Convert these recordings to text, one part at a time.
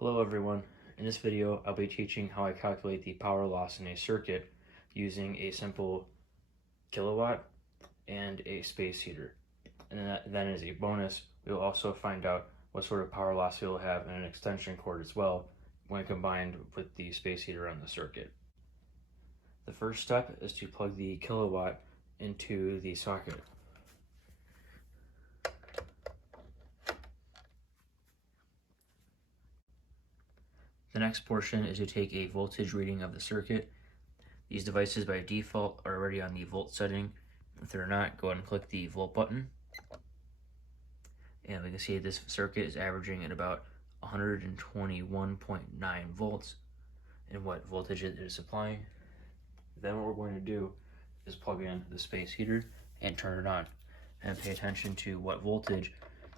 Hello everyone. In this video, I'll be teaching how I calculate the power loss in a circuit using a simple kilowatt and a space heater. And then as a bonus, we'll also find out what sort of power loss you'll have in an extension cord as well when combined with the space heater on the circuit. The first step is to plug the kilowatt into the socket. The next portion is to take a voltage reading of the circuit. These devices by default are already on the volt setting. If they're not, go ahead and click the volt button. And we can see this circuit is averaging at about 121.9 volts and what voltage it is supplying. Then what we're going to do is plug in the space heater and turn it on and pay attention to what voltage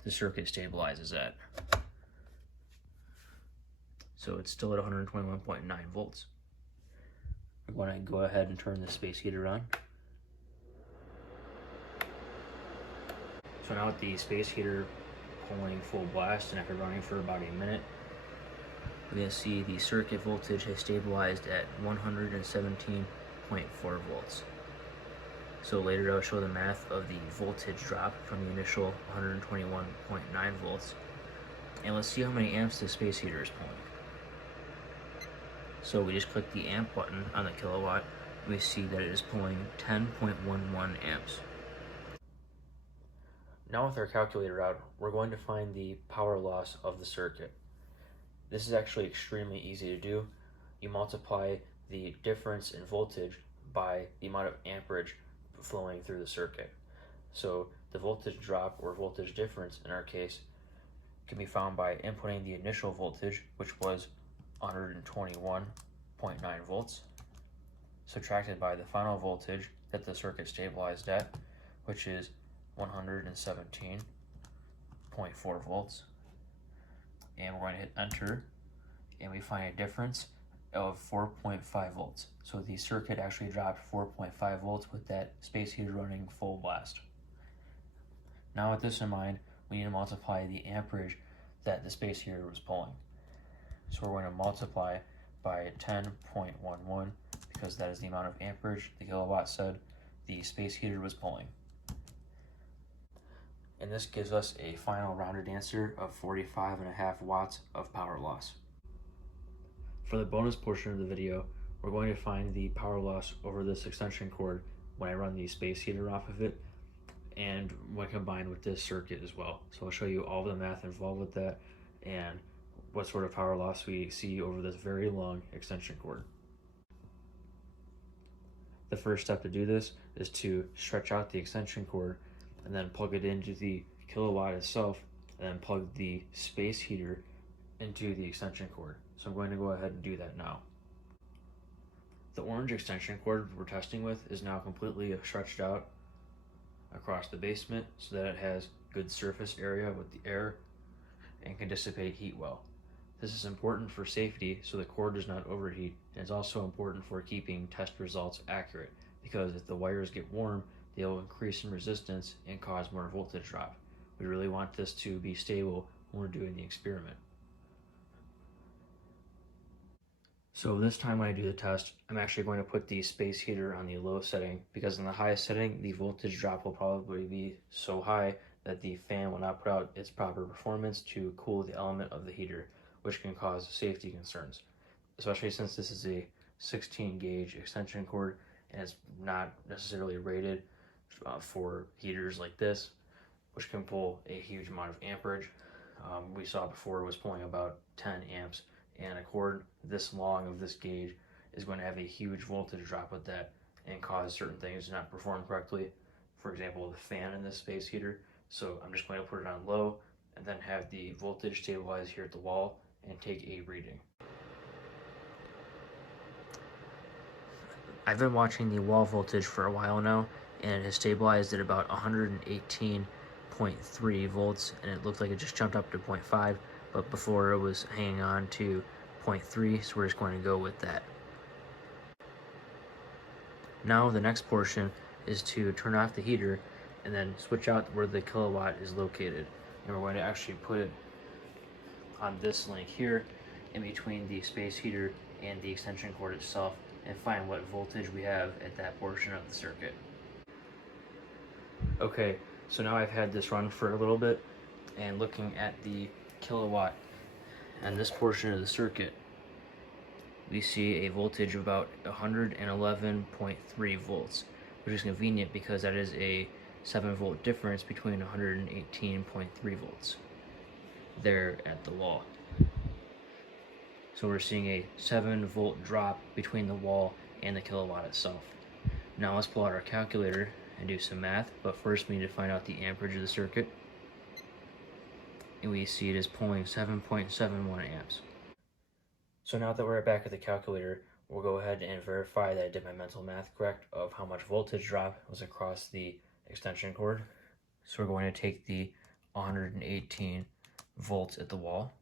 the circuit stabilizes at. So it's still at 121.9 volts. We're going to go ahead and turn the space heater on. So now with the space heater pulling full blast and after running for about a minute, we're going to see the circuit voltage has stabilized at 117.4 volts. So later I'll show the math of the voltage drop from the initial 121.9 volts. And let's see how many amps the space heater is pulling. So we just click the amp button on the kilowatt. We see that it is pulling 10.11 amps. Now with our calculator out, we're going to find the power loss of the circuit. This is actually extremely easy to do. You multiply the difference in voltage by the amount of amperage flowing through the circuit. So the voltage drop or voltage difference in our case can be found by inputting the initial voltage, which was 121.9 volts, subtracted by the final voltage that the circuit stabilized at, which is 117.4 volts. And we're going to hit enter, and we find a difference of 4.5 volts. So the circuit actually dropped 4.5 volts with that space heater running full blast. Now with this in mind, we need to multiply the amperage that the space heater was pulling. So we're going to multiply by 10.11 because that is the amount of amperage the kilowatt said the space heater was pulling. And this gives us a final rounded answer of 45.5 watts of power loss. For the bonus portion of the video, we're going to find the power loss over this extension cord when I run the space heater off of it and when combined with this circuit as well. So I'll show you all the math involved with that and what sort of power loss we see over this very long extension cord. The first step to do this is to stretch out the extension cord and then plug it into the kilowatt itself and then plug the space heater into the extension cord. So I'm going to go ahead and do that now. The orange extension cord we're testing with is now completely stretched out across the basement so that it has good surface area with the air and can dissipate heat well. This is important for safety so the cord does not overheat, and it's also important for keeping test results accurate because if the wires get warm, they'll increase in resistance and cause more voltage drop. We really want this to be stable when we're doing the experiment. So this time when I do the test, I'm actually going to put the space heater on the low setting because in the highest setting, the voltage drop will probably be so high that the fan will not put out its proper performance to cool the element of the heater, which can cause safety concerns, especially since this is a 16 gauge extension cord and it's not necessarily rated for heaters like this, which can pull a huge amount of amperage. We saw before it was pulling about 10 amps, and a cord this long of this gauge is going to have a huge voltage drop with that and cause certain things to not perform correctly. For example, the fan in this space heater. So I'm just going to put it on low and then have the voltage stabilize here at the wall and take a reading. I've been watching the wall voltage for a while now, and it has stabilized at about 118.3 volts, and it looked like it just jumped up to 0.5, but before it was hanging on to 0.3, so we're just going to go with that. Now the next portion is to turn off the heater and then switch out where the kilowatt is located. And we're going to actually put it on this link here in between the space heater and the extension cord itself and find what voltage we have at that portion of the circuit. Okay, so now I've had this run for a little bit, and looking at the kilowatt and this portion of the circuit, we see a voltage of about 111.3 volts, which is convenient because that is a 7-volt difference between 118.3 volts there at the wall. So we're seeing a 7-volt drop between the wall and the kilowatt itself. Now let's pull out our calculator and do some math, but first we need to find out the amperage of the circuit. And we see it is pulling 7.71 amps. So now that we're back at the calculator, we'll go ahead and verify that I did my mental math correct of how much voltage drop was across the extension cord. So we're going to take the 118 volts at the wall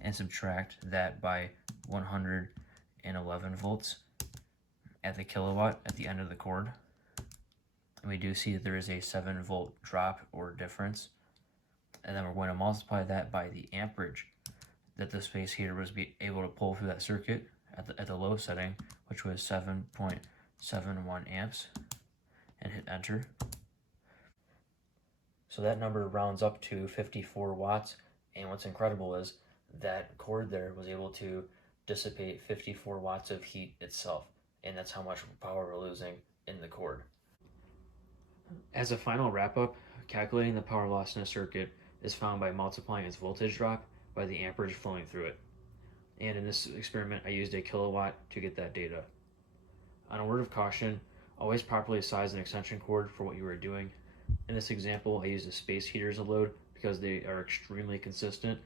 and subtract that by 111 volts at the kilowatt at the end of the cord. And we do see that there is a 7-volt drop or difference. And then we're going to multiply that by the amperage that the space heater was able to pull through that circuit at the low setting, which was 7.71 amps, and hit enter. So that number rounds up to 54 watts, and what's incredible is that cord there was able to dissipate 54 watts of heat itself, and that's how much power we're losing in the cord. As a final wrap-up, calculating the power loss in a circuit is found by multiplying its voltage drop by the amperage flowing through it. And in this experiment, I used a kilowatt to get that data. On a word of caution, always properly size an extension cord for what you are doing. In this example, I used a space heater as a load because they are extremely consistent,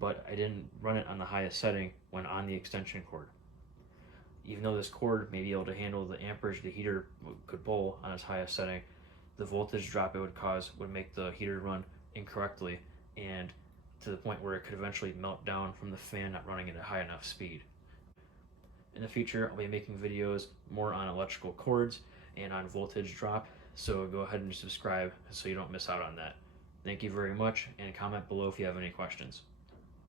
but I didn't run it on the highest setting when on the extension cord. Even though this cord may be able to handle the amperage the heater could pull on its highest setting, the voltage drop it would cause would make the heater run incorrectly, and to the point where it could eventually melt down from the fan not running at a high enough speed. In the future, I'll be making videos more on electrical cords and on voltage drop, so go ahead and subscribe so you don't miss out on that. Thank you very much, and comment below if you have any questions.